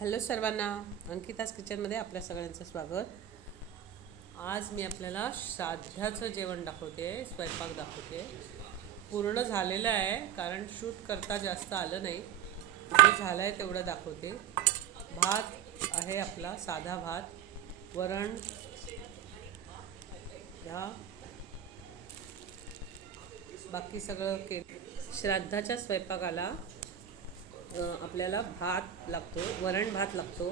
Hello सर्वांना अंकिताज किचनमध्ये आपल्या सगळ्यांचं स्वागत. आज मी आपल्याला साध्याचं जेवण दाखवते स्वयंपाक दाखवते. पूर्ण झालेलं आहे कारण शूट करता जास्त आलं नाही. जे झालं आहे तेवढं दाखवते. भात आहे आपला साधा भात. वरण. ह्या. बाकी सगळं के श्राद्धाच्या स्वयंपाकाला आपल्याला भात लागतो वरण भात लागतो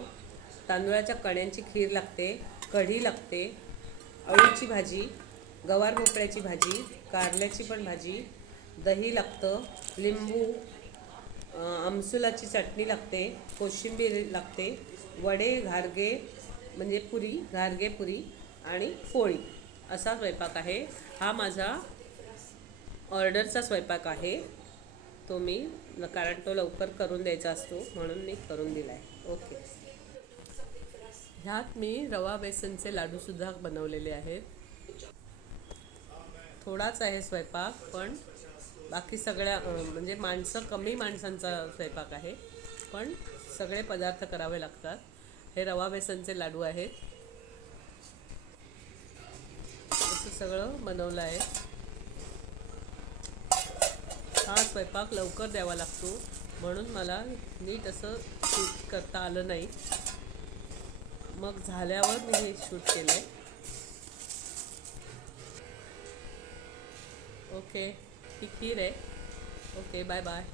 तांदूळाच्या कण्यांची खीर लागते कढी लागते अळूची भाजी गवार भोपळ्याची भाजी कारल्याची पण भाजी दही लागतं लिंबू आमसुलाची चटणी लागते कोशिंबीर लागते वडे घारगे म्हणजे पुरी घारगे पुरी आणि पोळी. असा स्वयंपाक आहे. हा माझा ऑर्डरचा स्वयंपाक आहे. तो मी कारण तो लवकर करून द्यायचा असतो म्हणून मी करून दिला आहे ओके ह्यात मी रवा बेसनचे लाडूसुद्धा बनवलेले आहेत. थोडाच आहे स्वयंपाक पण बाकी सगळ्या म्हणजे माणसं कमी माणसांचा स्वयंपाक आहे. पण सगळे पदार्थ करावे लागतात. हे रवा बेसनचे लाडू आहेत. असं सगळं बनवलं आहे. हा स्वयंपाक लवकर द्यावा लागतो. म्हणून मला नीट असं शूट करता आलं नाही. मग झाल्यावर मी हे शूट केलं आहे ओके ही खीर आहे. Okay bye bye